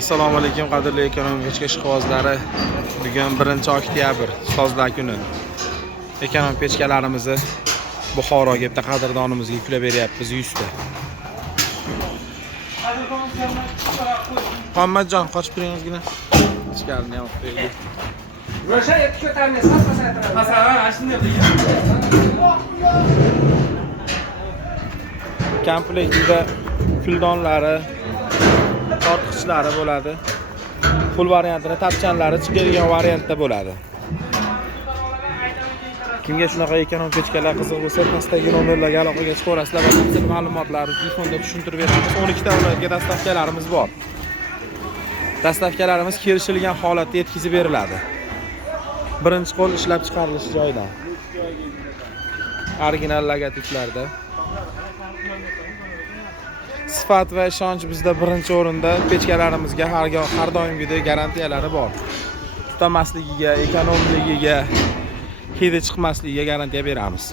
Assalomu alaykum qadrli ekonomik pechka ishqibozlari. Bugun 1-oktyabr Ustozlar kuni. Ekonomik pechkalarimizni Buxoroga bitta qadrdonimizga yuklab beryapmiz 100 ta. Muhammadjon, qochib turingizgina. Ichkarini ham qo'ydik. Ro'sha yetib ko'tarmaysiz, pasaytiramiz. Masalan, shunday qiling. Komplektida puldonlari, tortqichlari bo'ladi. Full variantini tapchanlari chiqadigan variantda bo'ladi. Kimga shunaqa ekonomik pechkalar qiziq bo'lsa, pastdagi nomerlarga aloqaga chiqaverasizlar va batafsil ma'lumotlarni telefonda tushuntirib beramiz. 12 ta ularga dastavkalarimiz bor. Dastavkalarimiz kelishilgan holatda yetkazib beriladi. Birinchi qo'l ishlab chiqarilish joyidan. Original logotiplarda. Sifat va ishonch bizda birinchi o'rinda. Pechkalarimizga har doimgidek garantiyalari bor. Tutamasligiga, ekonomligiga, hidi chiqmasligiga garantiya beramiz.